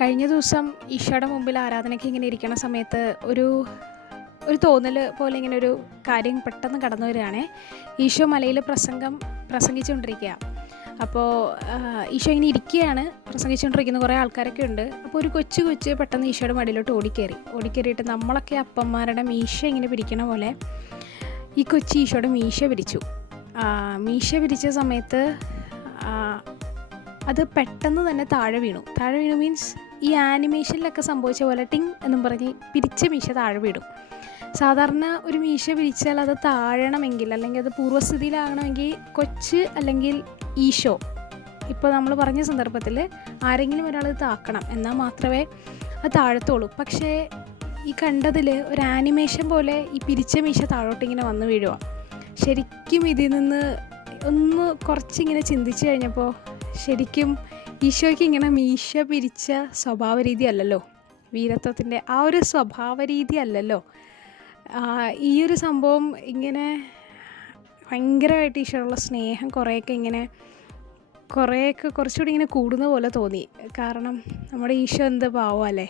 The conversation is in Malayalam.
കഴിഞ്ഞ ദിവസം ഈശോയുടെ മുമ്പിൽ ആരാധനയ്ക്ക് ഇങ്ങനെ ഇരിക്കണ സമയത്ത് ഒരു ഒരു തോന്നൽ പോലെ ഇങ്ങനെ ഒരു കാര്യം പെട്ടെന്ന് കടന്നു വരികയാണേ. ഈശോ മലയിൽ പ്രസംഗിച്ചുകൊണ്ടിരിക്കുക. അപ്പോൾ ഈശോ ഇങ്ങനെ ഇരിക്കുകയാണ്, പ്രസംഗിച്ചുകൊണ്ടിരിക്കുന്ന കുറേ ആൾക്കാരൊക്കെ ഉണ്ട്. അപ്പോൾ ഒരു കൊച്ച് പെട്ടെന്ന് ഈശോയുടെ മടിയിലോട്ട് ഓടിക്കേറിയിട്ട് നമ്മളൊക്കെ അപ്പന്മാരുടെ മീശ ഇങ്ങനെ പിരിക്കണ പോലെ ഈ കൊച്ചി ഈശോയുടെ മീശ പിരിച്ചു. മീശ പിരിച്ച സമയത്ത് അത് പെട്ടെന്ന് തന്നെ താഴെ വീണു മീൻസ് ഈ ആനിമേഷനിലൊക്കെ സംഭവിച്ച പോലെ ടിങ് എന്നും പറഞ്ഞ് പിരിച്ച മീശ താഴെ വീണു. സാധാരണ ഒരു മീശ പിരിച്ചാൽ അത് താഴണമെങ്കിൽ അല്ലെങ്കിൽ അത് പൂർവ്വസ്ഥിതിയിലാകണമെങ്കിൽ കൊച്ച് അല്ലെങ്കിൽ ഈശോ, ഇപ്പോൾ നമ്മൾ പറഞ്ഞ സന്ദർഭത്തിൽ ആരെങ്കിലും ഒരാൾ താക്കണം, എന്നാൽ മാത്രമേ അത് താഴത്തുള്ളൂ. പക്ഷേ ഈ കണ്ടതിൽ ഒരു ആനിമേഷൻ പോലെ ഈ പിരിച്ച മീശ താഴോട്ടിങ്ങനെ വന്ന് വീഴുക. ശരിക്കും ഇതിൽ നിന്ന് ഒന്ന് കുറച്ചിങ്ങനെ ചിന്തിച്ച് കഴിഞ്ഞപ്പോൾ ശരിക്കും ഈശോയ്ക്ക് ഇങ്ങനെ മീശ പിരിച്ച സ്വഭാവ രീതി അല്ലല്ലോ, വീരത്വത്തിൻ്റെ ആ ഒരു സ്വഭാവ രീതി അല്ലല്ലോ. ഈ ഒരു സംഭവം ഇങ്ങനെ ഭയങ്കരമായിട്ട് ഈശോയുള്ള സ്നേഹം കുറച്ചുകൂടി ഇങ്ങനെ കൂടുന്ന പോലെ തോന്നി. കാരണം നമ്മുടെ ഈശോ എന്ത് പാവമല്ലേ.